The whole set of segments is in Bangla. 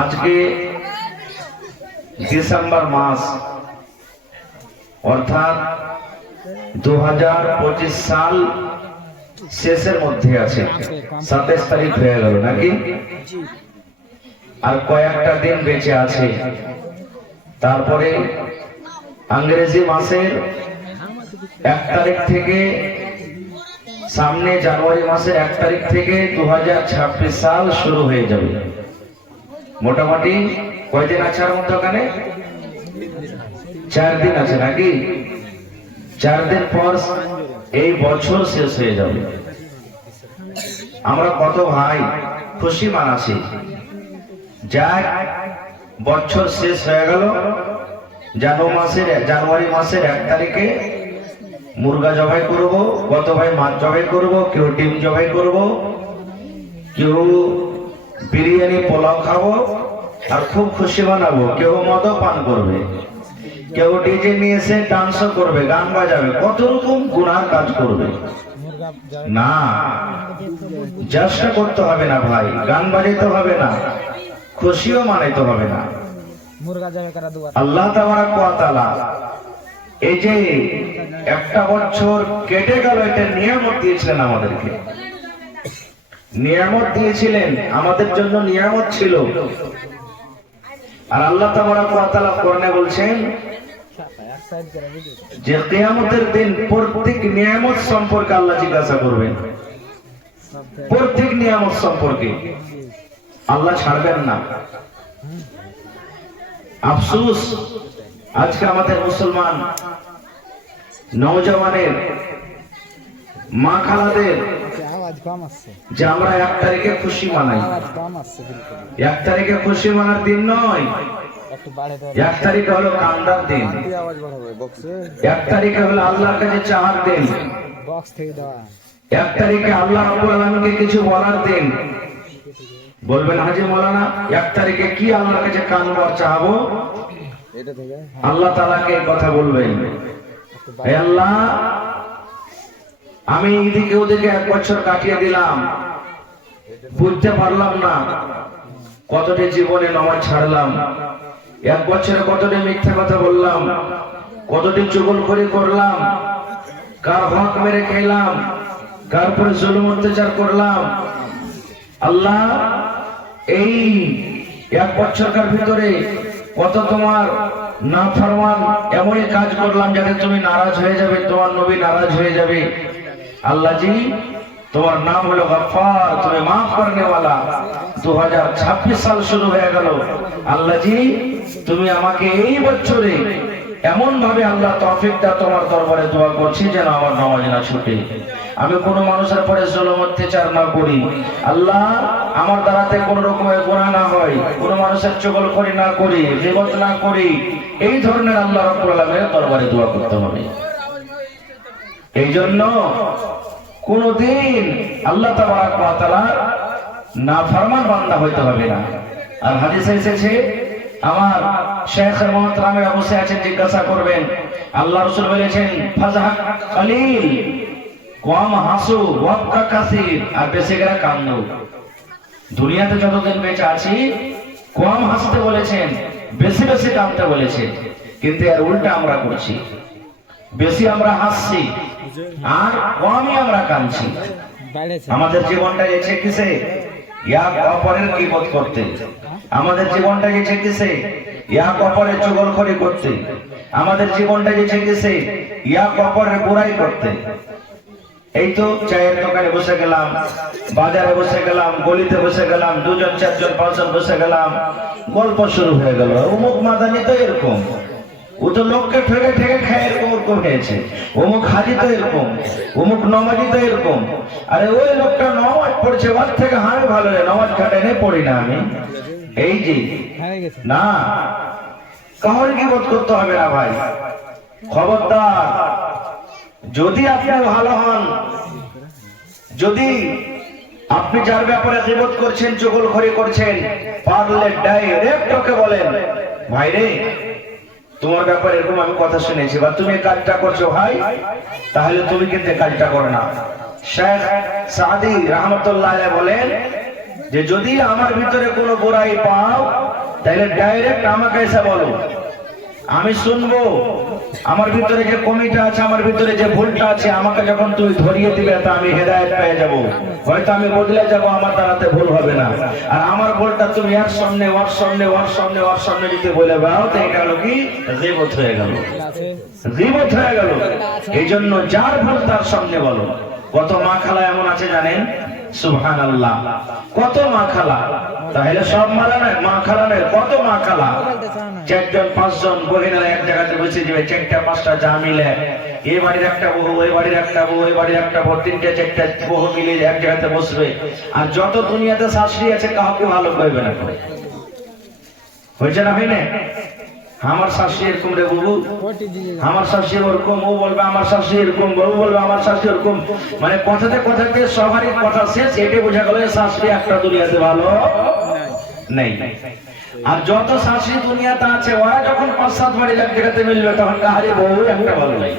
আজকে ডিসেম্বর মাস অর্থাৎ 2025 সাল শেষের মধ্যে আছে। 27 তারিখ হয়ে গেল নাকি? আর কয়েকটা দিন বেঁচে আছে। তারপরে ইংরেজি মাসের 1 তারিখ থেকে সামনে জানুয়ারি মাসের 1 তারিখ থেকে 2026 সাল শুরু হয়ে যাবে। মোটামুটি কয়দিন আছে আর মধ্যে? ওখানে 4 দিন আছে নাকি? 4 দিন পর এই বছর শেষ হয়ে যাবে। আমরা কত ভাই খুশি মানাচ্ছি, যাক বছর শেষ হয়ে গেল। জানুয়ারি মাসের 1 তারিখে মুরগা জবাই করব, কত ভাই মাছ জবাই করব, কেউ ডিম জবাই করব, কেউ বিরিয়ানি পোলাও খাবো আর খুব খুশি বানাবো। কেউ মদ পান করবে, কেউ ডিজে নিয়ে এসে ডান্সও করবে, গান বাজাবে, কত রকম গুনার কাজ করবে। না, চেষ্টা করতে হবে না ভাই, গান বাজাইতে হবে না, খুশিও মানাইতে হবে না। আল্লাহ তাআলা এই যে একটা বছর কেটে গেল, এটা নিয়ামত দিয়েছিলেন আমাদেরকে, নিয়ামত দিয়েছিলেন আমাদের জন্য, নিয়ামত ছিল। আর আল্লাহ তাআলা কোরআনে বলছেন যে কিয়ামতের দিন প্রত্যেক নিয়ামত সম্পর্কে আল্লাহ জিজ্ঞাসা করবেন, প্রত্যেক নিয়ামত সম্পর্কে আল্লাহ ছাড়বেন না। আফসোস আজকে আমাদের মুসলমান নওজওয়ানের মা খালাদের যে আমরা 1 তারিখে খুশি মানাই, 1 তারিখে খুশি মানার দিন নয়, 1 তারিখে হলো কান্দার দিন, 1 তারিখে হলো আল্লাহর কাছে চাওয়ার দিন, 1 তারিখে আল্লাহ রাব্বুল আলামিনকে কিছু বলার দিন। বলবেন হাজী মাওলানা 1 তারিখে কি আল্লাহর কাছে কাঁদবো আর চাবো? আল্লাহ তাআলাকে কথা বলবেন, হে আল্লাহ, আমি এদিকে ওদিকে 1 বছর কাটিয়ে দিলাম, বুঝতে পারলাম না কতটি জীবনে নামাজ ছাড়লাম, 1 বছরে কতটি মিথ্যা কথা বললাম, কতটি চুগলখড়ি করলাম, কার হক মেরে খেলাম, কার উপরে জুলুম অত্যাচার করলাম। আল্লাহ, এই 1 বছরকার ভিতরে কত তোমার নাফরমান এমনই কাজ করলাম যাতে তুমি নারাজ হয়ে যাবে, তোমার নবী নারাজ হয়ে যাবে। আল্লাহ জি, তোমার নাম হলো গফফার, তুমি মাফ করনে ওয়ালা। 2026 সাল শুরু হয়ে গেল। আল্লাহ জি, তুমি আমাকে এই বছরে এমন ভাবে আল্লাহ তৌফিক দাও, তোমার দরবারে দোয়া করছি যেন আমার নামাজ না ছুটে, আমি কোনো মানুষের পরে জুলুম অত্যাচার না করি। আল্লাহ, আমার দ্বারাতে কোন রকমের গুনাহ না হয়, কোন মানুষের চুগলখড়ি না করি, গীবত না করি। এই ধরনের আল্লাহ রাব্বুল আলামিনের দরবারে দোয়া করতে হবে। এই জন্য কোনদিন আল্লাহ তাবারাক ওয়া তাআলার নাফরমান বান্দা হইতে হবে না। আর হাদিসে এসেছে, আমার শেখ মুহতারামেরা বসে আছেন, জিজ্ঞাসা করবেন, আল্লাহ রাসূল বলেছেন ফাজহাক কলিল, কম হাসু ওয়াবকা কাসির, আর বেশি করে কান্দো। দুনিয়াতে যতদিন বেঁচে আছি কম হাসতে বলেছেন, বেশি বেশি কাঁদতে বলেছেন, কিন্তু এর উল্টা আমরা করছি, বেশি আমরা হাসছি আর কমই আমরা কাঁদছি। আমাদের জীবনটা গেছে কিসে? এক অপরের গীবত করতে। আমাদের জীবনটা গেছে কিসে? এক অপরের চুগলখড়ি করতে। আমাদের জীবনটা গেছে কিসে? এক অপরের বুরাই করতে। এই তো চায়ের দোকানে বসে গেলাম, বাজারে বসে গেলাম, গলিতে বসে গেলাম, 2 জন 4 জন 5 জন বসে গেলাম, গল্প শুরু হয়ে গেল। অমুক মাদানি তো এরকম, ও তো লোককে ঠেকে ঠেকে খায়, এরকম হয়েছে। অমুক হাজি তো এরকম, অমুক নমাজি তো এরকম। আরে ওই লোকটা নমাজ পড়ছে, ওর থেকে হাড় ভালো রে, নমাজ খাটে নেই, পড়ি না আমি। এই যে না, কাউর গীবত করতে হবে না ভাই, খবরদার। যদি আপনি ভালো হন, যদি আপনি যার ব্যাপারে গীবত করছেন, চুগলখড়ি করছেন, পারলে ডাইরেক্ট ওকে বলেন, ভাই রে, তোমার ব্যাপারে এরকম আমি কথা শুনেছি, বা তুমি কাজটা করছো ভাই, তাহলে তুমি কিন্তু কাজটা করো না। শেখ সাদি রাহমাতুল্লাহ আলাইহি বলেন যে যদি আমার ভিতরে কোনো বুরাই পাও তাহলে ডাইরেক্ট আমাকে এসে বলো, আমি শুনবো। আমার ভিতরে যে কমিটা আছে, আমার ভিতরে যে ভুলটা আছে, আমাকে যখন তুই ধরিয়ে দিবে তা আমি হেদায়েত পেয়ে যাব, হয়তো আমি বদলে যাব, আমার দ্বারাতে ভুল হবে না। আর আমার ভুলটা তুমি এর সামনে ওর সামনে ওর সামনে ওর সামনে যদি বলে দাও তো এটা হলো কি গীবত হয়ে গেল, গীবত হয়ে গেল। এই জন্য যার ভুল তার সামনে বলো। কত মা খালা এমন আছে জানেন? সুবহানাল্লাহ, কত মা খালা। তাহলে সব মারা নয়, মা খালা নয়, কত মা খালা। 4জন 5জন বহিনেরা এক জায়গাতে বসে যাবে, 4টা 5টা যা মিলে, এই বাড়ির একটা বউ, ওই বাড়ির একটা বউ, ওই বাড়ির একটা বউ, 3টে 4টে বউ মিলে এক জায়গাতে বসবে। আর যত দুনিয়াতে শাশুড়ি আছে কাউকে ভালো করবে না। হয়েছে না, হয় না? আমার শাশুড়ি এরকম রে বাবু, আমার শাশুড়ি ওরকম, ও বলবে আমার শাশুড়ি এরকম, বউ বলবে আমার শাশুড়ি ওরকম। মানে কথাতে কথাতে সবারই কথা শেষ, এটাই বোঝা গেল শাশুড়ি একটা দুনিয়াতে ভালো নেই। আর যত শাশুড়ি দুনিয়াতে আছে ওরা যখন 5-7 বাড়ি এক জায়গাতে মিলবে তখন কাহারি বউ একটা ভালো নাই।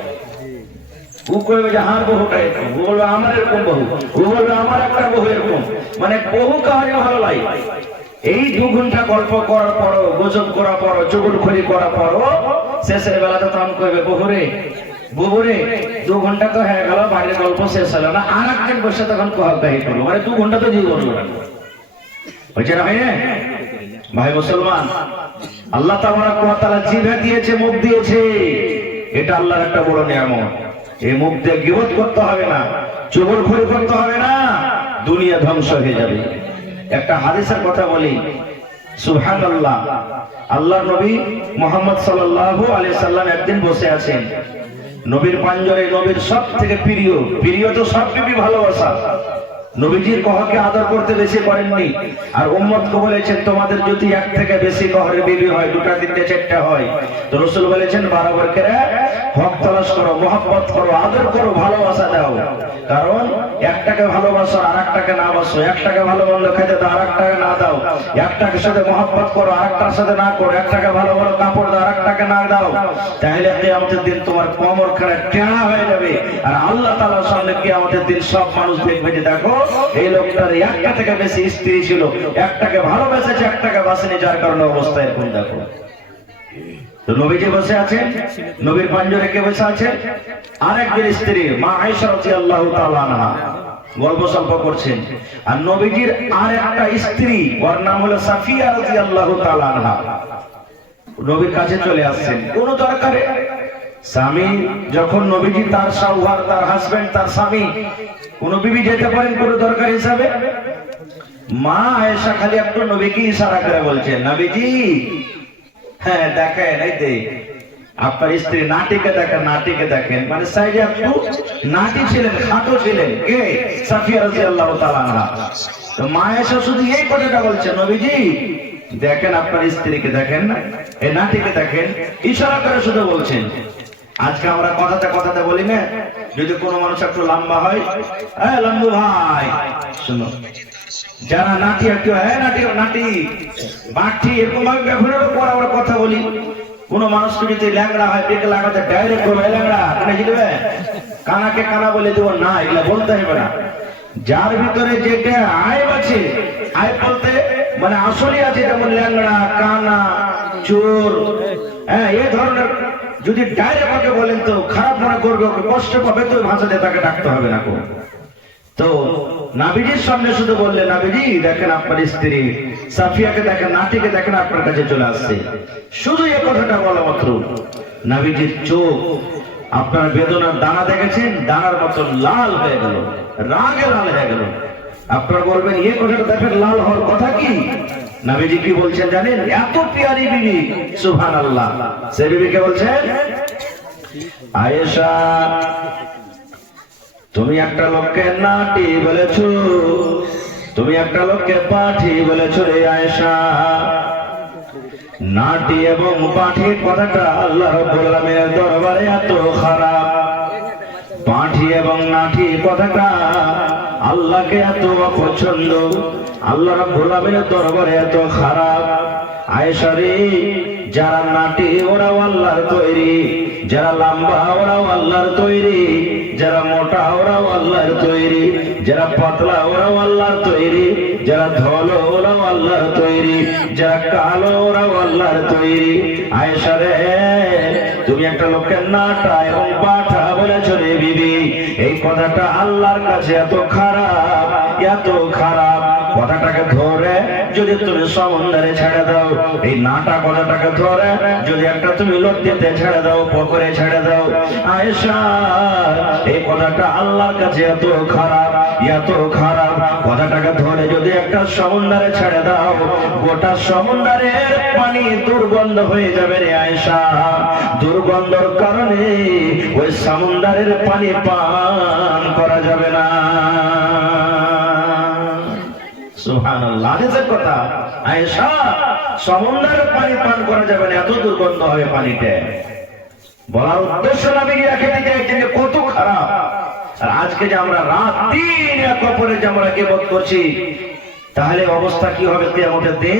ও কইবে যে হার বহুটা এরকম, ও বলবে আমার এরকম বহু, ও বলবে আমার একটা বহু এরকম। মানে বহু কাহারি ভালো নাই। এই 2 ঘন্টা গল্প করার পরও, গোজব করার পরও, চুগলখড়ি করার পরও শেষের বেলাতে তখন কইবে বহুরে বুবুরে 2 ঘন্টা তো হয়ে গেল, বাড়ির গল্প শেষ হলো না, আর একদিন বসে তখন কহাই করলো। মানে 2 ঘন্টা তো জীবন হয়েছে না, হয় না? ভাই মুসলমান, আল্লাহ তাবারক ওয়া তাআলা জিভে দিয়েছে, মুখ দিয়েছে, এটা আল্লাহর একটা বড় নিয়ামত। এই মুখ দিয়ে গীবত করতে হবে না, চুগলখড়ি করতে হবে না, দুনিয়া ধ্বংস হয়ে যাবে। একটা হাদিসের কথা বলি, সুবহানাল্লাহ, আল্লাহর নবী মুহাম্মদ সাল্লাল্লাহু আলাইহি সাল্লাম একদিন বসে আছেন নবীর পাঞ্জরে। নবীর সবথেকে প্রিয় তো সব বিবি ভালোবাসা। নবীজির কহকে আদর করতে বেশি করেননি। আর উম্মতকে বলেছেন তোমাদের যদি 1 থেকে বেশি কহরে বিবি হয়, 2টা 3টে 4টে হয়, তো রাসূল বলেছেন বরাবর করে হক তালাশ করো, মহব্বত করো, আদর করো, ভালোবাসা দাও। কারণ একটাকে ভালোবাসো আর একটাকে না বাসো, একটাকে ভালো মন্দ খেতে দাও আর একটাকে না দাও, একটাকে সাথে মহব্বত করো আর একটার সাথে না করো, একটাকে ভালো ভালো কাপড় দাও আর একটাকে না দাও, তাহলে কিয়ামতের দিন তোমার কোমর খানে টেঁড়া হয়ে যাবে। আর আল্লাহ তাআলার সামনে কিয়ামতের দিন সব মানুষ দেখবে যে দেখো এই লোকটার 1টা থেকে বেশি স্ত্রী ছিল, একটাকে ভালোবেসেছে, একটাকে বাসেনি, যার কারণে অবস্থা এরকম। দেখো তো নবীজি বসে আছেন, নবীর পাঞ্জরে কে বসে আছে? আরেকজন স্ত্রী মা আয়েশা রাদিয়াল্লাহু তাআলা আনহা গল্প সল্প করছেন। আর নবীজির আর একটা স্ত্রী, ওর নাম হলো সাফিয়া রাদিয়াল্লাহু তাআলা আনহা, নবীর কাছে চলে আসছেন কোন দরকারে। স্বামী যখন নবীজি তার শাওহার, তার হাজবেন্ড, তার স্বামী, কোন বিবি যেতে পারেন কোন দরকার হিসাবে। মা আয়েশা খালি একটু নবীকে ইশারা করে বলছেন, নবীজি হ্যাঁ দেখেন, এই যে আপনার স্ত্রী নাটিকে দেখেন, নাটিকে দেখেন। মানে সাইডে একটু নাটি ছিলেন, খাটো ছিলেন, কে? সাফিয়া রাদিয়াল্লাহু তাআলা আনহা। তো মা আয়েশা শুধু এই কথাটা বলছেন, নবীজি দেখেন আপনার স্ত্রীকে দেখেন না, এই নাটিকে দেখেন, ইশারা করে শুধু বলছেন। আজকে আমরা কথাতে কথাতে বলি না, যদি কোনো মানুষ একটু লম্বা হয়, হ্যাঁ লম্বু ভাই শুনো, যারা নাটি একটু হ্যাঁ নাটি নাটি বাটি এরকম ভাবে ব্যবহার করে আমরা কথা বলি। কোন মানুষকে যদি ল্যাংড়া হয়, পেকে লাগাতে ডাইরেক্ট করবে ল্যাংড়া, বুঝলিবে, কানাকে কানা বলে দেবো না, এগুলা বলতে হবে না। যার ভিতরে যেটা আইব আছে, আইব বলতে মানে আসলে আছে, যেমন ল্যাংড়া, কানা, চোর, হ্যাঁ এই ধরনের যদি ডাইরেক্ট ওকে বলেন তো খারাপ মনে করবে, ওকে কষ্ট পাবে, তো ভাষা দিয়ে তাকে ডাকতে হবে না। তো নাবিজির সামনে শুধু বললে, নাবিজি দেখেন আপনার স্ত্রী সাফিয়াকে দেখেন, নাতিকে দেখেন আপনার কাছে চলে আসছে। শুধু এই কথাটা বলা মাত্র নাবিজির চোখ, আপনার বেদনার দানা দেখেছেন, দানার মতো লাল হয়ে গেল, রাগে লাল হয়ে গেল। আপনারা বলবেন এই কথাটা দেখেন লাল হওয়ার কথা কি? নবীজি কি বলছেন জানেন? এত পিয়ারি বিবি, সুবহানাল্লাহ। সে বিবিকে বলছেন, আয়েশা তুমি একটা লোককে নাটি বলেছো, তুমি একটা লোককে পাঠি বলেছো রে আয়েশা। নাটি এবং পাঠি কথাটা আল্লাহ রাব্বুল আলামিনের দরবারে এত খারাপ, পাঠি এবং নাটি কথাটা আল্লাহকে এত অপছন্দ, আল্লাহ রাব্বুল আলামিনের দরবারে এত খারাপ। আয়েশা রে, যারা নাটি ওরাও আল্লাহর তৈরি, যারা লম্বা ওরাও আল্লাহর তৈরি, যারা মোটা ওরাও আল্লাহর তৈরি, যারা পাতলা ওরাও আল্লাহর তৈরি, যারা ধলো ওরাও আল্লাহর তৈরি, যারা কালো ওরাও আল্লাহর তৈরি। আয়েশা রে, তুমি একটা লোককে নাটা এবং পাঠা বলেছ রে বিবি, এই কথাটা আল্লাহর কাছে এত খারাপ, এত খারাপ। কথাটাকে ধরে যদি তুমি সমুদ্রে ছেড়ে দাও, এই নাটা কথাটাকে ধরে যদি একটা তুমি নদীতে ছেড়ে দাও, পুকুরে ছেড়ে দাও, আয়েশা এই কথাটা আল্লাহর কাছে এত খারাপ, এত খারাপ। কথাটাকে ধরে যদি একটা সমুদ্রে ছেড়ে দাও, গোটা সমুদ্রের পানি দুর্গন্ধ হয়ে যাবে রে আয়েশা। দুর্গন্ধর কারণে ওই সমুদ্রের পানি পান করা যাবে না। সুবহানাল্লাহ, হাদিসের কথা। আয়েশা, সমুদ্রের পানি পান করা যাবে না, এত দুর্গন্ধ হবে পানিতে। বলার উদ্দেশ্য নবী রেখে দিয়েছেন যে কত খারাপ। আর আজকে যে আমরা রাত দিন এক অপরের যে আমরা গীবত করছি, তাহলে অবস্থা কি হবে কিয়ামতের দিন?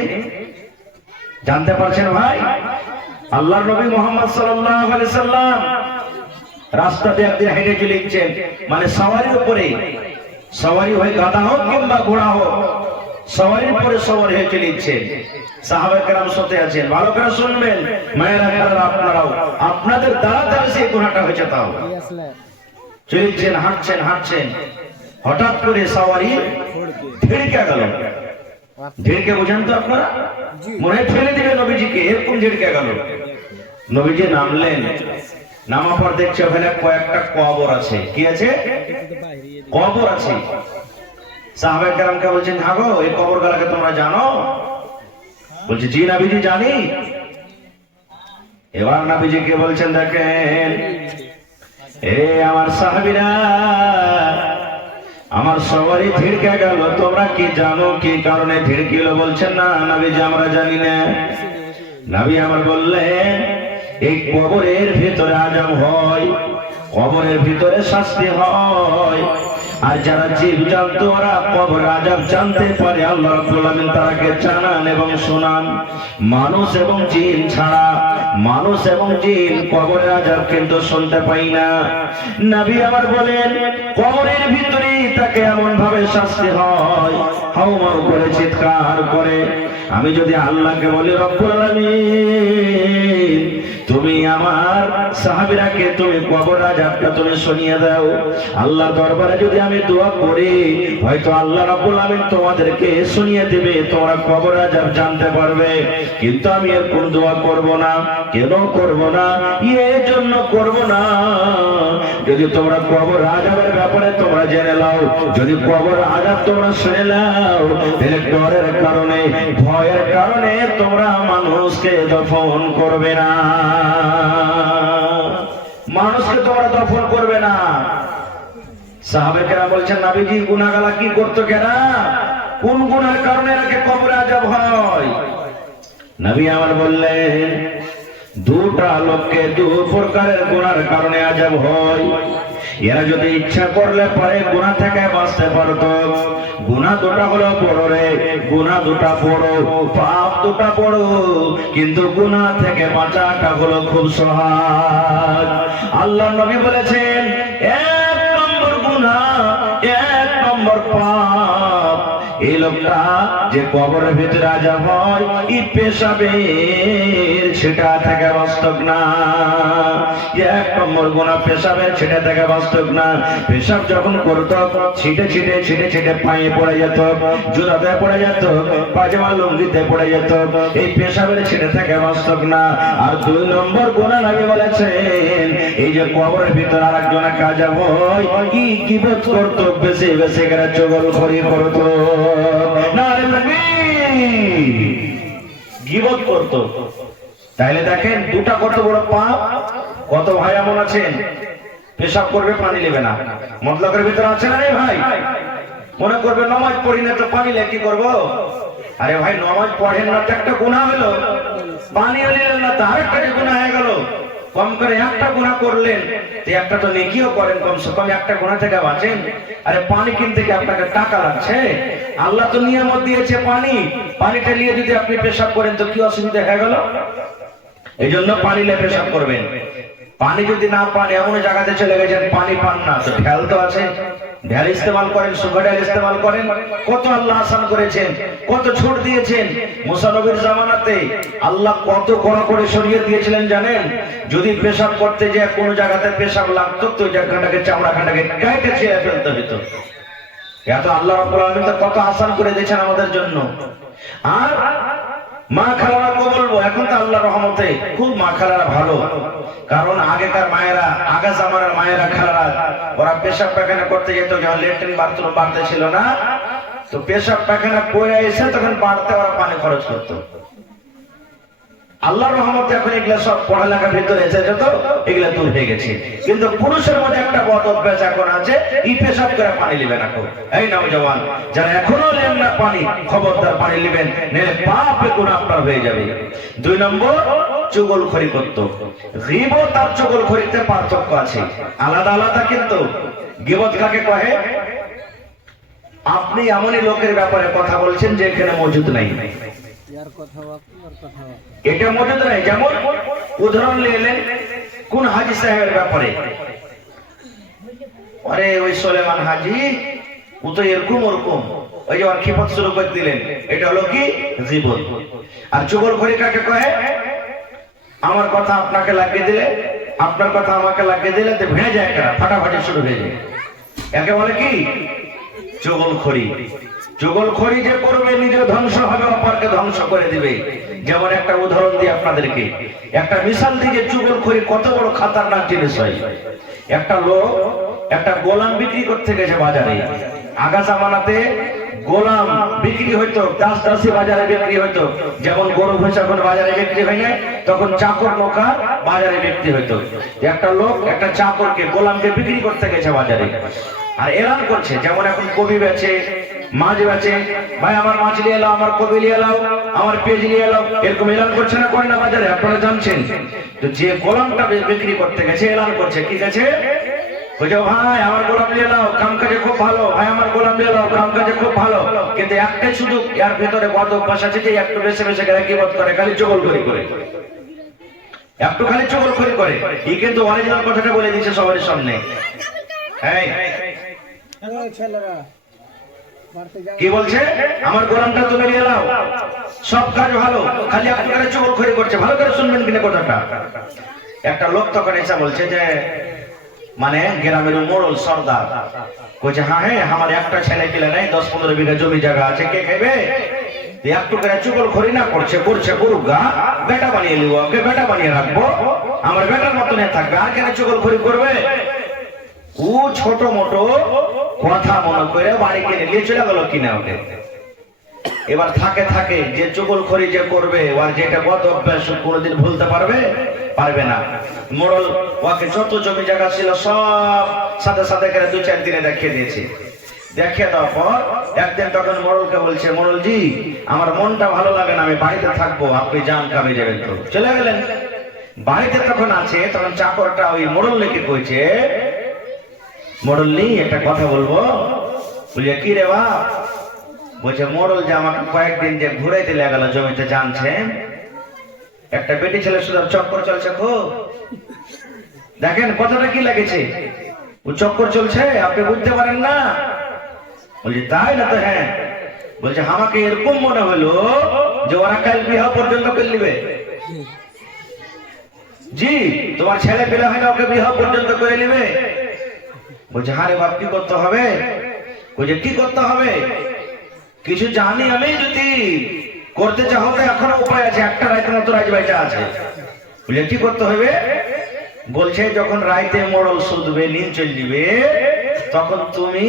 জানতে পারছেন ভাই? আল্লাহর নবী মুহাম্মদ সাল্লাল্লাহু আলাইহি সাল্লাম রাস্তাতে একদিন হেঁটে চলেছেন, মানে সওয়ারির উপরে, সওয়ারি হয়ে গাধা হোক কিংবা ঘোড়া হোক, সওয়ারির পরে সওয়ারি হয়ে চলেছেন। সাহাবায়ে কেরাম সাথে আছেন, ভালো করে শুনবেন মায়েরা খালারা, আপনারাও, আপনাদের দ্বারা দ্বারা সেই গুনাহটা হয়েছে। তাও চলেছেন, হাঁটছেন হাঁটছেন, হঠাৎ করে সওয়ারি ঝিড়কে গেল। ঝিড়কে বোঝেন তো আপনারা? মনে ফেলে দিলে নবীজিকে, এরকম ঝিড়কে গেল। নবীজি নামলেন, নামার পর দেখছে ওখানে কয়েকটা কবর আছে। কি আছে? কবর আছে। সাহাবায়ে কেরামকে বলছেন, হাগো এই কবরগুলোকে তোমরা জানো? বলছে, জি নবীজি জানি। এবার নবীজিকে বলছেন, দেখেন এ আমার সাহাবীরা, আমার সওয়ারি ঝিড়কে গেল, তোমরা কি জানো কি কারণে ঝিড়কিল? বলছেন, না নবীজি আমরা জানি না। নবী আমার বললেন, এই কবরের ভিতরে আযাব হয়, কবরের ভিতরে শাস্তি হয়। আর যারা জীব জানতো ওরা কবর আযাব জানতে পারে, আল্লাহ রাব্বুল আলামিন তারাকে জানান এবং শোনান। মানুষ এবং জিন ছাড়া, মানুষ এবং জিন কবরের আযাব কিন্তু শুনতে পাই না। নবী আমার বলেন, কবরের ভিতরে তাকে এমন ভাবে শাস্তি হয়, হাওমাও করে চিৎকার করে। আমি যদি আল্লাহকে বলি, রব্বুল আলামিন তুমি আমার সাহাবীরাকে তুমি কবর আযাবটা তুমি শুনিয়ে দাও, আল্লাহ দরবারে যদি আমি দোয়া করি, হয়তো আল্লাহ রাব্বুল আলামিন তোমাদেরকে শুনিয়ে দেবে, তোমরা কবর আযাব জানতে পারবে। কিন্তু আমি এরকম দোয়া করব না। কেন করব না? এর জন্য করব না, যদি তোমরা কবর আযাবের ব্যাপারে তোমরা জেনে নাও, যদি কবর আযাব তোমরা শুনে নাও, তাহলে ডরের কারণে, ভয়ের কারণে তোমরা মানুষকে দফন করবে না, মানুষকে তোমরা দফন করবে না। সাহাবায়ে কেরাম বলছেন, নবীজি গুনাহগালা কি করতো কেনা? কোন গুনার কারণে একে কবরে আযাব হয়? নবী আমার বললেন, দুটা লোককে দু প্রকারের গুনার কারণে আযাব হয়। এরা যদি ইচ্ছা করলে পরে গুনাহ থেকে বাঁচতে পারতো। গুনাহ দুটা হলো বড় রে, গুনাহ দুটা বড়, পাপ দুটা বড়, কিন্তু গুনাহ থেকে বাঁচাটা হলো খুব সহজ। আল্লাহ নবী বলেছেন, এক নম্বর গুনাহ, এক নম্বর পাপ, এই লোকটা যে কবরের ভিতরে আযাব হয়, এই পেশাবের ছিটা থেকে বাঁচত না। এক নম্বর গুনাহ পেশাবের ছিটা থেকে বাঁচত না। পেশাব যখন করত, ছিটে ছিটে ছিটে ছিটে পায়ে পড়ে যেত, জুতাতে পড়ে যেত, পায়জামা লুঙ্গিতে পড়ে যেত, এই পেশাবের ছিটে থেকে বাঁচত না। আর দুই নম্বর গুনাহ নবী বলেছেন, এই যে কবরের ভিতরে আরেকজনের আযাব হয়, কি গীবত করত, বেশি বেশি করে চগলখড়ি করত, গীবত করত। তাইলে দেখেন দুটা কত বড় পাপ। কত ভাই এমন আছেন পেশাব করবে পানি নেবে না, মতলবের ভিতরে আছে না রে ভাই? মনে করবে নামাজ পড়ি না তো পানি লেগে কি করবো? আরে ভাই নামাজ পড়েন না তো একটা গুনাহ হলো, পানি নিলেন না তো আরেকটা গুনাহ হয়ে গেল। কম করে একটা গুনাহ করলেন, একটা তো নেকিও করেন, কমসে কম একটা গুনাহ থেকে বাঁচেন। আরে পানি কিনতে কি আপনাকে টাকা লাগছে? আল্লাহ তো নিয়ামত দিয়েছে পানি, পানিটা নিয়ে যদি আপনি পেশাব করেন তো কি অসুবিধা হয়ে গেল? এই জন্য পানি নিয়ে পেশাব করবেন। পানি যদি না পান, এমন জায়গাতে চলে গেছেন পানি পান না, তো ঢেল তো আছে, ঢেল ইস্তেমাল করেন, সুখা ঢেল ইস্তেমাল করেন। কত আল্লাহ আসান করেছেন, কত ছুট দিয়েছেন। মুসা নবীর জামানাতে আল্লাহ কত কড়া করে সরিয়ে দিয়েছিলেন জানেন? যদি পেশাব করতে যায় কোনো জায়গাতে পেশাব লাগতো তো জায়গাটাকে চামড়াখাটাকে কেটে ছিঁড়ে ফেলতে হতো। এত আল্লাহ রাব্বুল আলামিন কত আসান করে দিয়েছেন আমাদের জন্য। আর মা খালারা তো বলবো, এখন তো আল্লাহর রহমতে খুব মা খালারা ভালো। কারণ আগেকার মায়েরা, আগা জামানার মায়েরা খালারা, ওরা পেশাব পায়খানা করতে যেত যখন ল্যাট্রিন বাথরুম বাড়তে ছিল না, তো পেশাব পায়খানা করে এসে তখন বাড়তে ওরা পানি খরচ করতো। আল্লাহর রহমতে এখন এগুলা সব পড়ালেখার ভিতরে এসেছে, তো এগুলা দূর হয়ে গেছে। কিন্তু পুরুষের মধ্যে একটা বদ অভ্যাস এখন আছে, ই পেশাব করে পানি নেবে না। এই নওজওয়ান যারা এখনো নেন না পানি, খবরদার পানি নেবেন, নইলে পাপে গুনাহ আপনার হয়ে যাবে। 2 নম্বর, চুগলখড়ি করত। গীবত আর চুগলখড়িতে পার্থক্য আছে, আলাদা আলাদা। কিন্তু গীবত কাকে কহে? আপনি এমনই লোকের ব্যাপারে কথা বলছেন যে এখানে মজুদ নাই, এটা মজুদ নাই। যেমন উদাহরণ নিলেন কোন হাজি সাহেবের ব্যাপারে, আরে ওই সোলেমান হাজি, ও তো এরকম ওরকম, ওই যে ওর খিফত শুরু করে দিলেন, এটা হলো কি? জীবন। আর চুগলখড়ি কাকে কহে? আমার কথা আপনাকে লাগিয়ে দিলে, আপনার কথা আমাকে লাগিয়ে দিলে তো ভেঙে যায়, একটা ফাটাফাটি শুরু হয়ে যায়। একে বলে কি? চুগলখড়ি। চুগলখড়ি যে করবে নিজে ধ্বংস হবে, অপরকে ধ্বংস করে দিবে। যেমন একটা উদাহরণ দিই আপনাদেরকে, একটা মিশাল দিয়ে চুগলখড়ি কত বড় খাতারনাক জিনিস হয়। একটা লোক একটা গোলাম বিক্রি করতে গেছে বাজারে। আগা জামানাতে গোলাম বিক্রি হইতো, দাস দাসী বাজারে বিক্রি হইতো। যেমন গরু ভেসা এখন বাজারে বিক্রি হয় না, তখন চাকর নৌকার বাজারে বিক্রি হইতো। একটা লোক একটা চাকরকে, গোলামকে বিক্রি করতে গেছে বাজারে, আর এলান করছে। যেমন এখন কবি বেচে, মাছ বেচে, ভাই আমার মাছ নিয়ে এলাও, আমার কবি নিয়ে এলাও, আমার পেঁয়াজ নিয়ে এলাও, এরকম এলান করছে না, করে না বাজারে? আপনারা জানছেন তো। যে গোলামটা বিক্রি করতে গেছে এলান করছে, কি গেছে? ভাই আমার গোলাম নিয়ে এলাও, কাম কাজে খুব ভালো, ভাই আমার গোলাম নিয়ে এলাও, কাম কাজে খুব ভালো। কিন্তু একটাই শুধু এর ভিতরে বদ অভ্যাস আছে যে একটু বেশি বেশি গিবত করে, খালি চুগলখড়ি করে, একটু খালি চুগলখড়ি করে। এই কিন্তু অরিজিনাল কথাটা বলে দিয়েছে সবার সামনে। কি বলছে? আমার গোলামটা তুমি নিয়ে এলাও, সব কাজ ভালো, খালি আপনারা চুগলখড়ি করছে। ভালো করে শুনবেন কিনা কথাটা। একটা লোক তখন এসে বলছে যে, মানে গ্রামের মোড়ল সর্দার কইছে, হ্যাঁ আমার একটা ছেলে পেলে নাই, 10-15 বিঘা জমি জায়গা আছে, কে খাইবে? একটু করে চুগলখড়ি না করছে, করছে করুক গা, বেটা বানিয়ে নিব, ওকে বেটা বানিয়ে রাখবো, আমার বেটার মতন থাকবে, আর কেন চুগলখড়ি করবে? ও ছোট মোটো কথা মনে করে বাড়ি কিনে নিয়ে চলে গেল কিনা ওকে। এবার থাকে থাকে যে চুগলখড়ি যে করবে, আর যেটা বদ অভ্যাস কোনোদিন ভুলতে পারবে? পারবে না। মোড়ল ওকে যত জমি জায়গা ছিল সব সাথে সাথে করে 2-4 দিনে দেখিয়ে দিয়েছে। দেখিয়ে দেওয়ার পর একদিন তখন মোড়লকে বলছে, মোড়ল জি আমার মনটা ভালো লাগে না, আমি বাড়িতে থাকবো, আপনি যান, কামে যাবেন। তো চলে গেলেন। বাড়িতে তখন আছে, তখন চাকরটা ওই মোড়ল লেগে কইছে, মোড়ল নি একটা কথা বলবো। বলছে কি রে বাপ? বলছে মোড়ল যে আমাকে কয়েকদিন যে ঘুরাইতে লাগাল জমিতে, জানছেন একটা বেটি ছেলে শুধু চক্কর চলছে খুব। দেখেন কথাটা কি লাগেছে, ও চক্কর চলছে, আপনি বুঝতে পারেন না? বলছে তাই না? তো হ্যাঁ। বলছে আমাকে এরকম মনে হলো যে ওরা কাল বিবাহ পর্যন্ত করে নিবে। জি তোমার ছেলে পেলে হয় না, ওকে বিবাহ পর্যন্ত করে নিবে। বলছে হ্যাঁ রে বাপ, কি করতে হবে? বলছে কি করতে হবে? কিছু জানি আমি, যদি করতে চাও তো এখনো উপায় আছে, একটা রাইতের মতো রাজবাইটা আছে। বলছে কি করতে হবে? বলছে যখন রাইতে মোড়ল শুধবে, নিন চল দিবে, তখন তুমি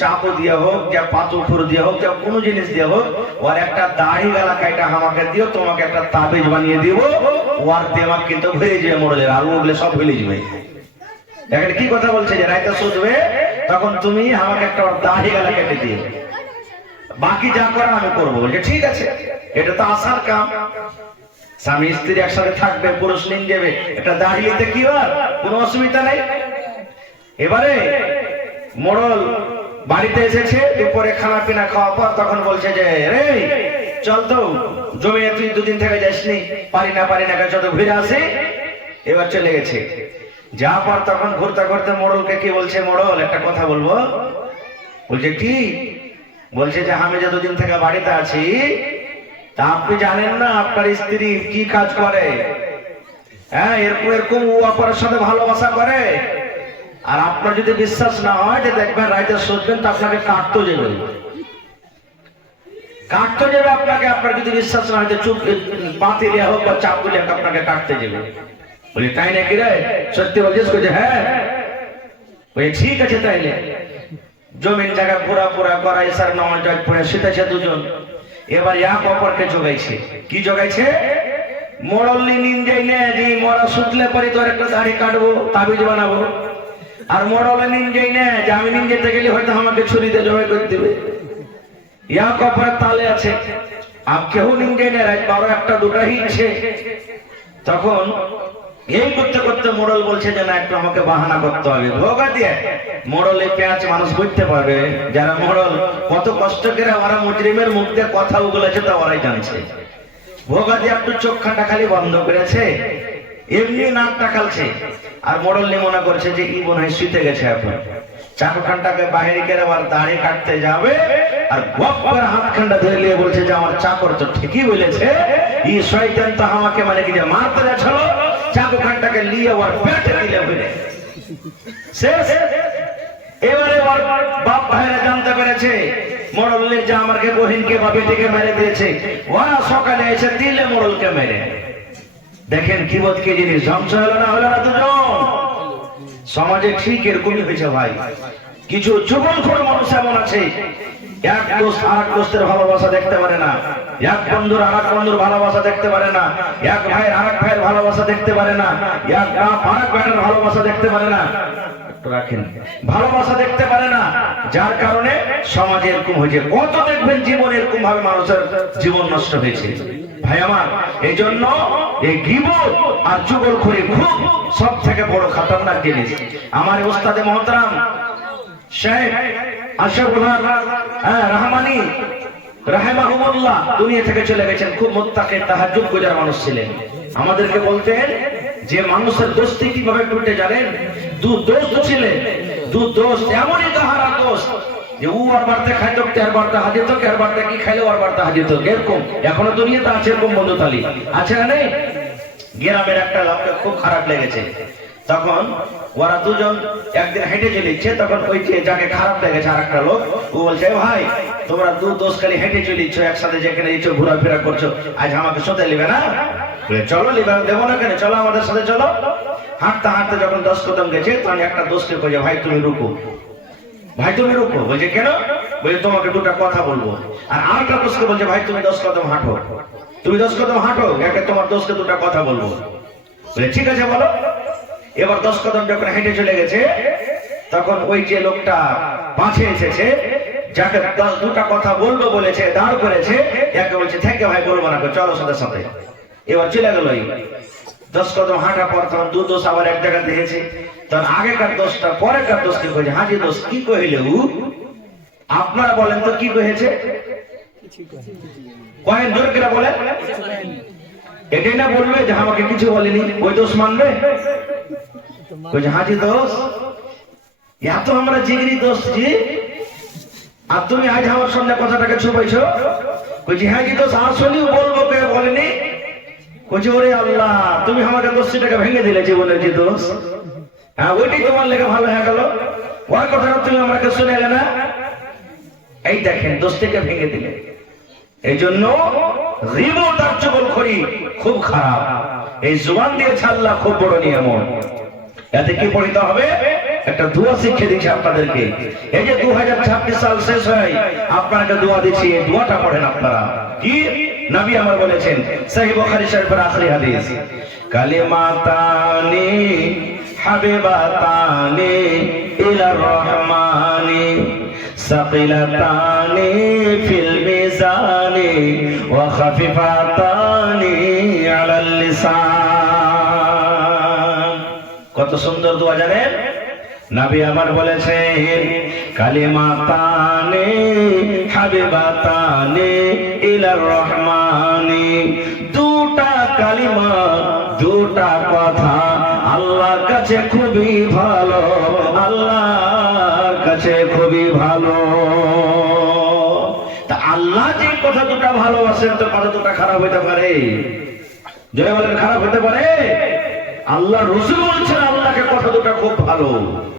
চাকু দিয়ে হোক, যা পাথর দিয়ে হোক, যা কোনো জিনিস দিয়ে হোক, ওর একটা দাড়ি গালা কাইটা আমাকে দিও, তোমাকে একটা তাবিজ বানিয়ে দিব, ওর দেমাগ কিন্তু ভেঙে যাবে মোড়লের, আর ওগুলো সব ভেঙে যাবে। দেখেন কি কথা বলছে, যে রাইতে শুধবে তখন তুমি আমাকে একটা দাড়ি গালা কেটে দিও, বাকি যা করা আমি করবো। বলছে ঠিক আছে, এটা তো আসার কাম। স্বামী স্ত্রী একসাথে থাকবে, পুরুষ নিন দেবে, একটা দাড়ি নিতে কি আর কোনো অসুবিধা নেই। এবারে মোড়ল বাড়িতে এসেছে, দুপুরে খানা পিনা খাওয়ার পর তখন বলছে যে রে চল তো জমি, তুই 2 দিন থেকে যাসনি, পারি না যত ঘুরে আসি। এবার চলে গেছে। যাওয়ার পর তখন ঘুরতে ঘুরতে মোড়লকে কি বলছে, মোড়ল একটা কথা বলবো। বলছে কি? বলছে যে আমি যতদিন থেকে বাড়িতে আছি তা আপনি জানেন না আপনার স্ত্রী কি কাজ করে? হ্যাঁ, এরকম এরকম ও অপরের সাথে ভালোবাসা করে। আর আপনার যদি বিশ্বাস না হয় যে দেখবেন রাইতে শুনবেন তো আপনাকে কাটতে যাবে, কাটতে যাবে আপনাকে। আপনার যদি বিশ্বাস না হয় যে চুপ বাতি দেওয়া হোক বা চাপ দিলে আপনাকে কাটতে যাবে। বলি তাই নাকি রে? সত্যি বলছিস? যে হ্যাঁ। বলি ঠিক আছে তাইলে। জমিন জায়গা পুরা পুরা করা এসার নামাজ পড়ে শুতেছে দুজন। এবার এক অপরকে জোগাইছে। কি জোগাইছে? মরল্লি নিঞ্জাই নে যে মরা শুতলে পরে তোর একটা দাড়ি কাটবো, তাবিজ বানাবো। আর মরলে নিঞ্জাই নে যে আমি নিঞ্জাতে গেলে হয়তো আমাকে ছুরিতে জবাই করে দেবে। এক অপরের তালে আছে। আর কেউ নিঞ্জাই নে, রাত 12 1টা 2টা হিচ্ছে। তখন এই করতে করতে মোড়ল বলছে যে না, একটু আমাকে বাহানা করতে হবে। ভোগা দিয়ে মোড়লে পেঁয়াজ মানুষ বুঝতে পারবে। যারা মোড়ল কত কষ্ট করে ওরা মুজরিমের মুখ দিয়ে কথা বলেছে তা ওরাই জানছে। ভোগা দিয়ে একটু চোখখানটা খালি বন্ধ করেছে, এমনি নাকটা খালছে। আর মোড়ল মনে করছে যে ই মনে হয় শুতে গেছে। এখন চাকরখানটাকে বাহিরে করে আবার দাড়ি কাটতে যাবে, আর গপ করে হাতখানটা ধরে নিয়ে বলছে যে আমার চাকর তো ঠিকই বলেছে, ই শয়তান তো আমাকে মানে কি যে মারতে যাচ্ছিল। চাকরখানটাকে নিয়ে ওর পেটে দিলে বলে শেষ। এবারে ওর বাপ ভাইরা জানতে পেরেছে মোড়লের যে আমাকে বহিনকে বা বেটিকে মেরে দিয়েছে। ওরা সকালে এসে দিলে মোড়লকে মেরে। দেখেন কি বোধ কি জিনিস ধ্বংস হলো না হলো না? দুজন সমাজে ঠিক এরকমই হয়েছে ভাই। কিছু যুগলখোর মানুষ এমন আছে, এক দোস্ত আর এক দোস্তের ভালোবাসা দেখতে পারে না, এক বন্ধুর আর এক বন্ধুর ভালোবাসা দেখতে পারে না, এক ভাইয়ের আর এক ভাইয়ের ভালোবাসা দেখতে পারে না, এক বাপ আর এক ভাইয়ের ভালোবাসা দেখতে পারে না, রাখেন ভালোবাসা দেখতে পারে না। যার কারণে সমাজে এরকম হয়েছে। কত দেখবেন জীবন এরকম ভাবে মানুষের জীবন নষ্ট হয়েছে ভাই আমার। এই জন্য এই গীবত আর চুগলখড়ি খুব সব থেকে বড় খতরনাক জিনিস। আমার ওস্তাদে মহতারাম শেখ আশরাফুল্লাহ রহমানি রাহিমাহুল্লাহ দুনিয়া থেকে চলে গেছেন। খুব মুত্তাকি তাহাজ্জুদ গুজার মানুষ ছিলেন। আমাদেরকে বলতেন যে মানুষের দোস্তি কিভাবে করতে জানেন? দু দোস্ত ছিলেন, দু দোস্ত এমনই তাহারা দোস্ত যে ও আর বাড়তে খাইতো, আর বাড়তে হাজির তো, আর বাড়তে কি খাইলো আর বাড়তে হাজির তো। এরকম এখনো দুনিয়াতে আছে এরকম বন্ধু তালি আছে না নেই? গ্রামের একটা লোককে খুব খারাপ লেগেছে। তখন ওরা দুজন একদিন হেঁটে চলেছে। তখন ওই যে যাকে খারাপ লেগেছে আর একটা লোক, ও বলছে ভাই তোমরা দু দোষ খালি হেঁটে চলেছ একসাথে, যেখানে এসে ঘোরাফেরা করছো, আজ আমাকে সাথে নিবে না? চলো নিবে, দেবো না কেন, চলো আমাদের সাথে চলো। হাঁটতে হাঁটতে যখন 10 কদম গেছে তখন একটা দোষকে বলছে ভাই তুমি রুকো, ভাই তুমি রুকো। বলছে কেন? বলছে তোমাকে দুটা কথা বলবো। আর আরেকটা দোষকে বলছে ভাই তুমি 10 কদম হাঁটো, তুমি 10 কদম হাঁটো, একটা তোমার দোষকে দুটা কথা বলবো। বলে ঠিক আছে বলো। এবার 10 কদম যখন হেঁটে চলে গেছে তখন ওই যে লোকটা পাশে এসেছে, যাকে দুটা কথা বলবো বলেছে, দাঁড় করেছে, একে বলছে থেকে ভাই বলবো না, চলো সাথে সাথে। এবার চলে গেল। 10 কদম হাঁটা পর তখন দু দোষ আবার এক জায়গা দেখেছে। তখন আগেকার দোষটা পরেকার দোষকে কয়েছে হাজি দোষ কি কহিলে আপনারা বলেন তো কি কহেছে? কয়েন জোর করে বলেন। এটাই না বলবে যে আমাকে কিছু বলেনি, ওই দোষ মানবে? হাজি দোষ এত আমরা জিগরি দোষ জি, আর তুমি আজ আমার সামনে কথাটাকে ছুপাইছো। কইছি হাজি দোষ আসলেই বলবো, কে বলেনি? কইছি ওরে আল্লাহ তুমি আমাকে দোষটাকে ভেঙে দিলে জীবনের যে দোষ। হ্যাঁ ওইটাই তোমার লেগে ভালো হয়ে গেল, ওর কথাটা তুমি আমাকে শুনে এলে না। এই দেখেন দোষটাকে ভেঙে দিলে। এই জন্য গীবত আর চুগলখড়ি খুব খারাপ। এই জুবান দিয়ে ছাড়লা খুব বড় নিয়ামত। এতে কি পড়িতে হবে? একটা দোয়া শিক্ষা দিচ্ছি আপনাদেরকে। এই যে 2026 সাল শেষ হয়, আপনাকে দোয়া দিচ্ছি, এই দোয়াটা পড়েন আপনারা। কি নবী আমার বলেছেন সহিহ বুখারী শরীফের আখরি হাদিস, কালিমাতানি হাবিবাতানি ইলার রহমানি সাকিলাতানি ফিল মিজানি ওয়া খাফিফাতানি আলাল লিসান। কত সুন্দর দোয়া জানেন? নবী আমার বলেছেন কালিমাতানি হাবিবাতানি ইলার রহমানি, দুটা কালিমা, দুটা কথা আল্লাহর কাছে খুবই ভালো, আল্লাহর কাছে খুবই ভালো। ভালোবাসেন তো কথা দুটা খারাপ হইতে পারে? জয় বলেন, খারাপ হতে পারে? আল্লাহ রসুল বলছেন আল্লাহকে কথা দুটা খুব ভালো।